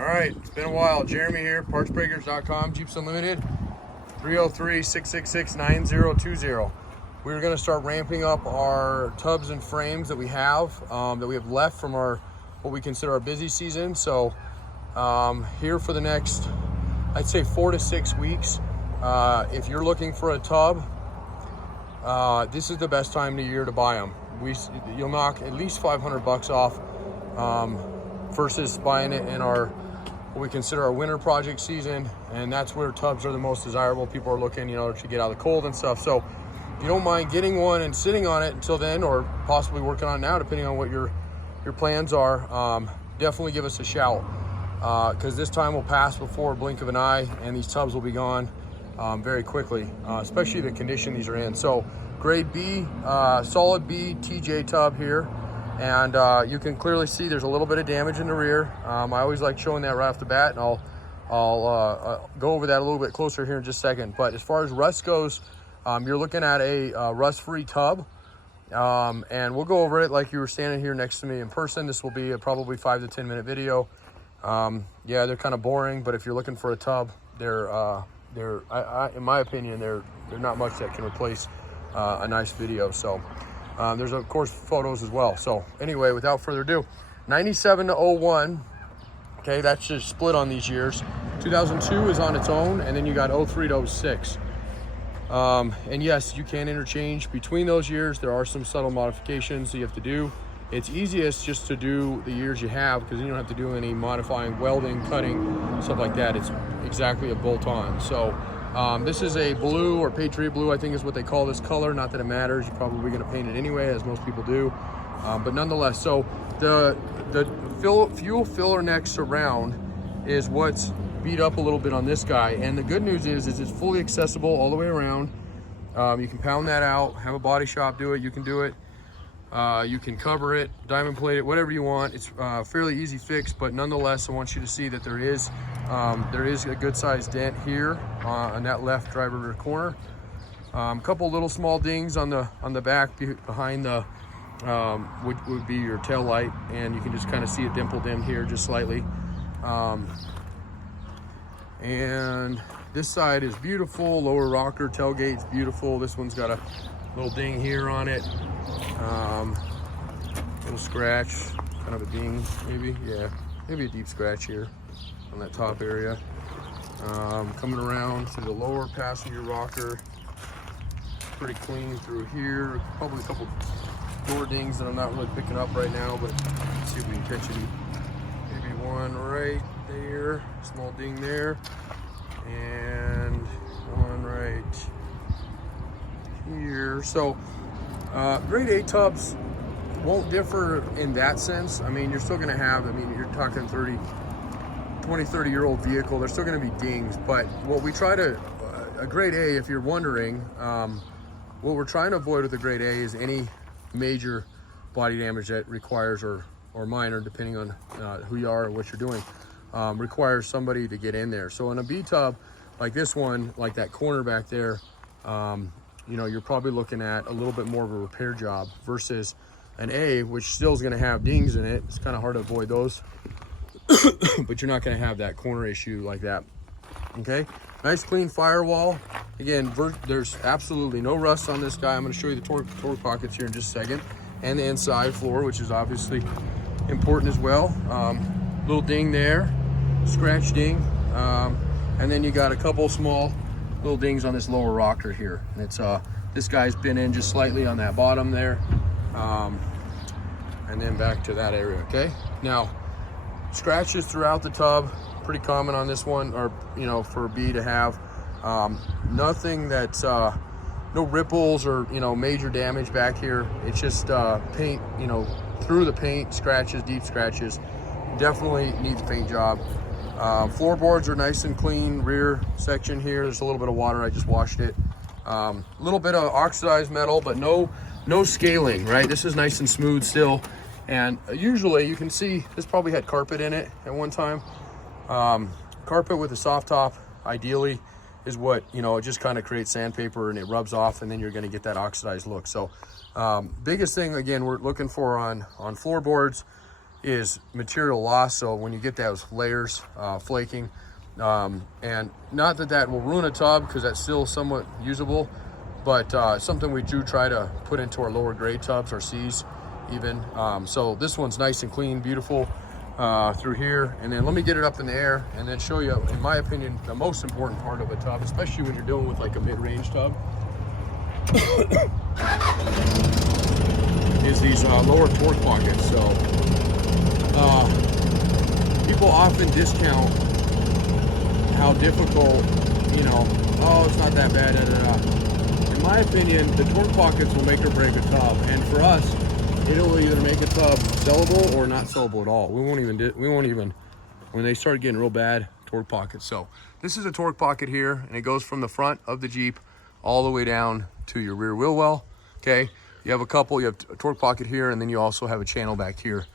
All right, it's been a while. Jeremy here, partsbreakers.com, Jeeps Unlimited, 303-666-9020. We're going to start ramping up our tubs and frames that we have left from our what we consider our busy season. So here for the next, I'd say 4 to 6 weeks, if you're looking for a tub, this is the best time of year to buy them. You'll knock at least $500 off versus buying it in our what we consider our winter project season, and that's where tubs are the most desirable. People are looking, to get out of the cold and stuff. So if you don't mind getting one and sitting on it until then, or possibly working on it now, depending on what your plans are, definitely give us a shout, because this time will pass before a blink of an eye, and these tubs will be gone very quickly, especially the condition these are in. So grade B, solid B TJ tub here. And you can clearly see there's a little bit of damage in the rear. I always like showing that right off the bat, and I'll go over that a little bit closer here in just a second. But as far as rust goes, you're looking at a rust-free tub, and we'll go over it like you were standing here next to me in person. This will be a probably 5 to 10 minute video. Yeah, they're kind of boring, but if you're looking for a tub, they're in my opinion, they're not much that can replace a nice video. So. There's of course photos as well. So anyway, without further ado, 97 to 01. Okay, that's just split on these years. 2002 is on its own, and then you got 03 to 06. And yes, you can interchange between those years. There are some subtle modifications you have to do. It's easiest just to do the years you have, because you don't have to do any modifying, welding, cutting, stuff like that. It's exactly a bolt-on. So this is a blue, or Patriot blue, I think is what they call this color. Not that it matters. You're probably going to paint it anyway, as most people do. But nonetheless, so the fuel filler neck surround is what's beat up a little bit on this guy. And the good news is it's fully accessible all the way around. You can pound that out, have a body shop do it. You can do it. You can cover it, diamond plate it, whatever you want. It's fairly easy fix, but nonetheless, I want you to see that there is a good sized dent here on that left driver rear corner. A couple little small dings on the back behind the would be your tail light, and you can just kind of see a dimpled in here just slightly. And this side is beautiful. Lower rocker tailgate's beautiful. This one's got a little ding here on it. Little scratch, kind of a ding, maybe. Yeah, maybe a deep scratch here on that top area. Coming around to the lower passenger rocker, pretty clean through here. Probably a couple door dings that I'm not really picking up right now, but let's see if we can catch any. Maybe one right there, small ding there, and one right here. So grade A tubs won't differ in that sense. I mean, you're still going to have, you're talking 20, 30-year-old vehicle, there's still going to be dings. But what we try to, a grade A, if you're wondering, what we're trying to avoid with a grade A is any major body damage that requires, or minor, depending on who you are or what you're doing, requires somebody to get in there. So in a B tub like this one, like that corner back there, you're probably looking at a little bit more of a repair job versus an A, which still is going to have dings in it. It's kind of hard to avoid those, but you're not going to have that corner issue like that. Okay, nice clean firewall. Again, there's absolutely no rust on this guy. I'm going to show you the torque pockets here in just a second, and the inside floor, which is obviously important as well. Little ding there, scratch ding, and then you got a couple small little dings on this lower rocker here, and it's this guy's been in just slightly on that bottom there, and then back to that area. Okay, now scratches throughout the tub, pretty common on this one, or for a B to have. Nothing that's no ripples or major damage back here. It's just paint, through the paint, scratches, deep scratches. Definitely needs a paint job. Floorboards are nice and clean. Rear section here, there's a little bit of water. I just washed it. A little bit of oxidized metal, but no scaling, right? This is nice and smooth still. And usually you can see this probably had carpet in it at one time. Carpet with a soft top, ideally, is what, it just kind of creates sandpaper and it rubs off, and then you're going to get that oxidized look. So biggest thing, again, we're looking for on floorboards, is material loss. So when you get those layers flaking, and not that that will ruin a tub, because that's still somewhat usable, but something we do try to put into our lower grade tubs, our C's even. So this one's nice and clean, beautiful through here. And then let me get it up in the air and then show you, in my opinion, the most important part of a tub, especially when you're dealing with like a mid-range tub, is these lower torque pockets. So people often discount how difficult, you know, oh, it's not that bad, In my opinion, the torque pockets will make or break a tub, and for us, it'll either make a tub sellable or not sellable at all. We won't even, when they start getting real bad, torque pockets. So this is a torque pocket here, and it goes from the front of the Jeep all the way down to your rear wheel well, okay? You have a couple, you have a torque pocket here, and then you also have a channel back here.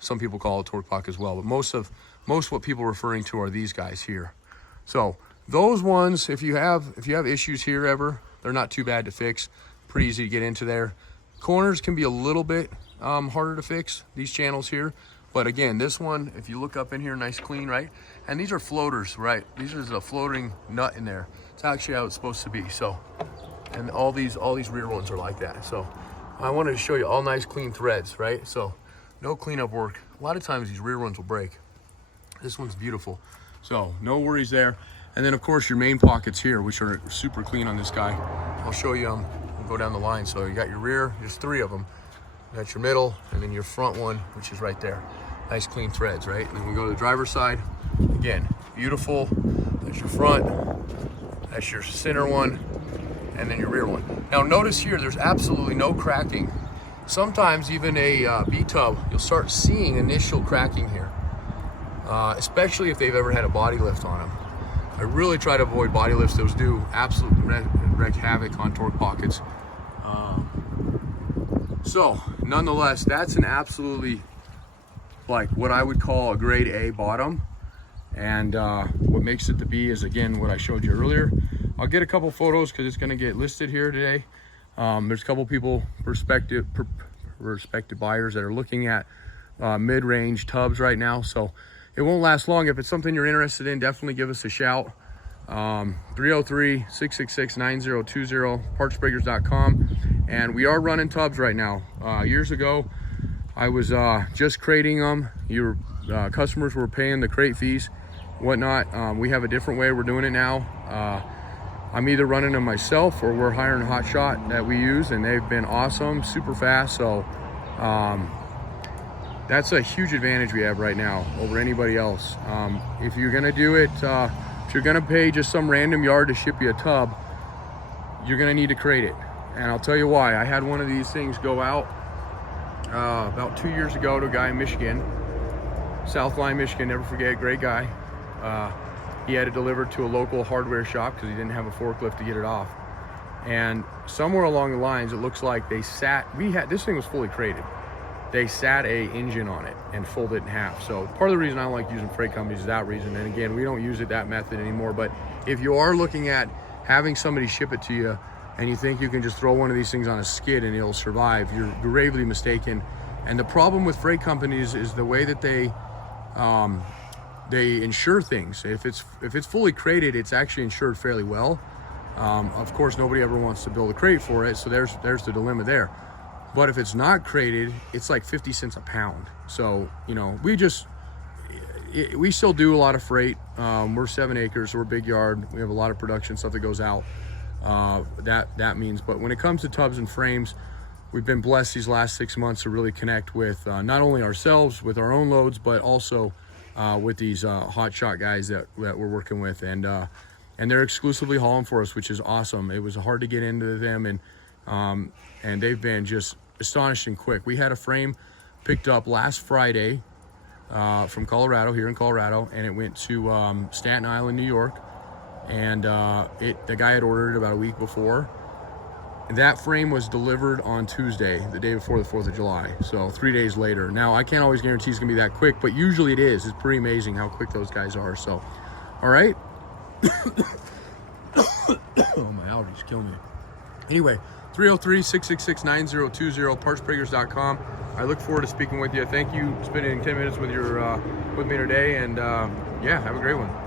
Some people call it torque pocket as well, but most what people are referring to are these guys here. So those ones, if you have issues here ever, they're not too bad to fix. Pretty easy to get into there. Corners can be a little bit harder to fix, these channels here. But again, this one, if you look up in here, nice clean, right? And these are floaters, right? These are a floating nut in there. It's actually how it's supposed to be. So, and all these rear ones are like that. So I wanted to show you all nice clean threads, right? So no cleanup work. A lot of times these rear ones will break. This one's beautiful. So no worries there. And then of course your main pockets here, which are super clean on this guy. I'll show you them. We'll go down the line. So you got your rear, there's 3 of them. That's your middle, and then your front one, which is right there. Nice clean threads, right? And then we go to the driver's side. Again, beautiful. That's your front. That's your center one, and then your rear one. Now notice here, there's absolutely no cracking. Sometimes even a B-tub, you'll start seeing initial cracking here, especially if they've ever had a body lift on them. I really try to avoid body lifts. Those do absolutely wreak havoc on torque pockets. So nonetheless, that's an absolutely, like, what I would call a grade A bottom. And what makes it the B is, again, what I showed you earlier. I'll get a couple photos because it's going to get listed here today. There's a couple people, prospective buyers, that are looking at mid-range tubs right now. So it won't last long. If it's something you're interested in, definitely give us a shout. 303-666-9020, partsbreakers.com. And we are running tubs right now. Years ago, I was just crating them. Your customers were paying the crate fees, whatnot. We have a different way we're doing it now. I'm either running them myself or we're hiring a hot shot that we use, and they've been awesome, super fast. So that's a huge advantage we have right now over anybody else. If you're gonna do it, if you're gonna pay just some random yard to ship you a tub, you're gonna need to crate it. And I'll tell you why. I had one of these things go out about 2 years ago to a guy in Michigan, South Line, Michigan, never forget, great guy. He had it delivered to a local hardware shop because he didn't have a forklift to get it off. And somewhere along the lines, it looks like they this thing was fully crated. They sat a engine on it and folded it in half. So part of the reason I don't like using freight companies is that reason. And again, we don't use that method anymore. But if you are looking at having somebody ship it to you and you think you can just throw one of these things on a skid and it'll survive, you're gravely mistaken. And the problem with freight companies is the way that they insure things. If it's fully crated, it's actually insured fairly well. Of course, nobody ever wants to build a crate for it, so there's the dilemma there. But if it's not crated, it's like 50 cents a pound. So, you know, we still do a lot of freight. We're 7 acres, so we're a big yard. We have a lot of production stuff that goes out. That means, but when it comes to tubs and frames, we've been blessed these last 6 months to really connect with not only ourselves with our own loads, but also with these hot shot guys that we're working with, and they're exclusively hauling for us, which is awesome. It was hard to get into them, and they've been just astonishing quick. We had a frame picked up last Friday from Colorado, here in Colorado, and it went to Staten Island, New York, and the guy had ordered it about a week before. And that frame was delivered on Tuesday, the day before the 4th of July, so 3 days later. Now, I can't always guarantee it's gonna be that quick, but usually it is. It's pretty amazing how quick those guys are. So, all right. Oh, my allergies killing me. Anyway, 303-666-9020, partsbreakers.com. I look forward to speaking with you. Thank you spending 10 minutes with me today, and yeah, have a great one.